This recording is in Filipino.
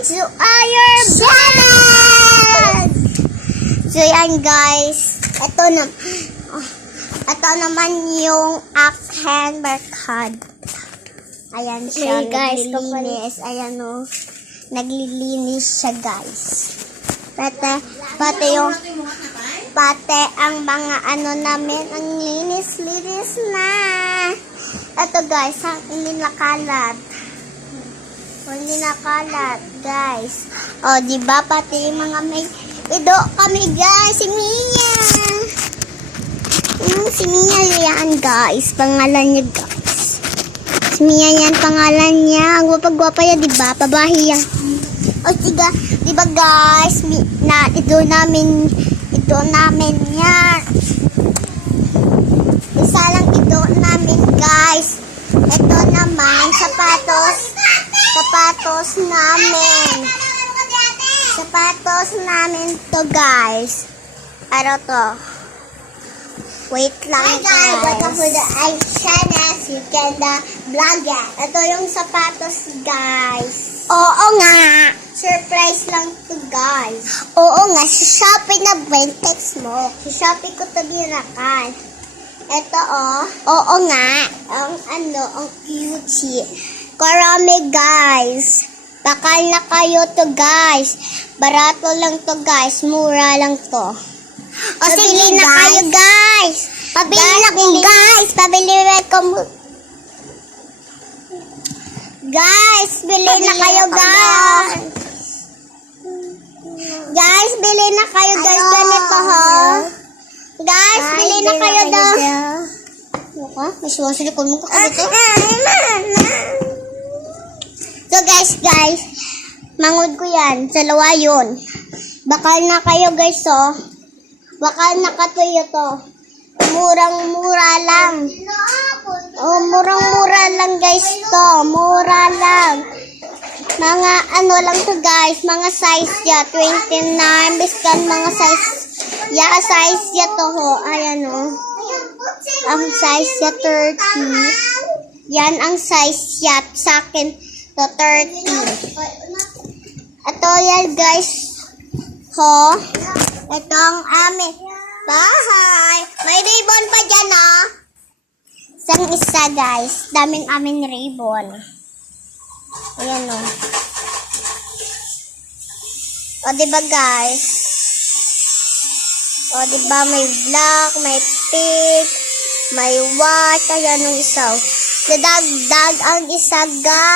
to our vlog! So yan guys, ito naman yung action barcade. Ayan siya, Hey guys, naglilinis. Ayan o, naglilinis siya guys. Pati ang mga ano namin, ang linis-linis na. Ito guys, ang hindi nakalat. Hindi nakalat, guys. O, diba? Pati yung mga may ido kami, guys. Si Mia. Si Mia yan, guys. Pangalan niya, guys. Si Mia yan, pangalan niya. Ang gwapa-gwapa yan, diba? Pabahi yan. O, siga, diba, guys? Ito namin yan. Isa lang ito namin, guys. Ito naman, sapatos namin. Sapatos namin to, guys. Ano to? Wait lang, guys. Welcome to the channel. You can vlog it. Ito yung sapatos, guys. Oo nga. Surprise lang to, guys. Oo nga. Sa Shopee na text mo. Sa Shopee ko to binakan. Ito, oh. Oo nga. Ang cutie. Karami, guys. Bakal na kayo to, guys. Barato lang to, guys. Mura lang to. O, sige na kayo, guys. Pabili na ko, guys. Pabili na ko. Guys, bili na kayo, guys. Guys, bili na kayo, guys. Ganito, ho. Guys, bili na kayo, daw. Ano ka? May silikon mo ka dito? So guys, mangod ko yan, sa lawa yun. Bakal na kayo guys, oh. Bakal na katuyo to. Murang-mura lang. Oh, murang-mura lang guys to. Mura lang. Mga ano lang to guys, mga size ya, 29, biskan mga size. Ya, size ya to ho. Ayan oh. Ang size ya 30. Yan ang size ya sa akin. So, 30. Ito yan, guys. Ho. Ito ang aming bahay. May ribbon pa dyan, oh. Isang isa, guys. Daming aming ribbon. Ayan, oh. O, diba, guys? O, diba, may black, may pink, may white. Ayan, yung isa. Dadagdag ang isa, guys.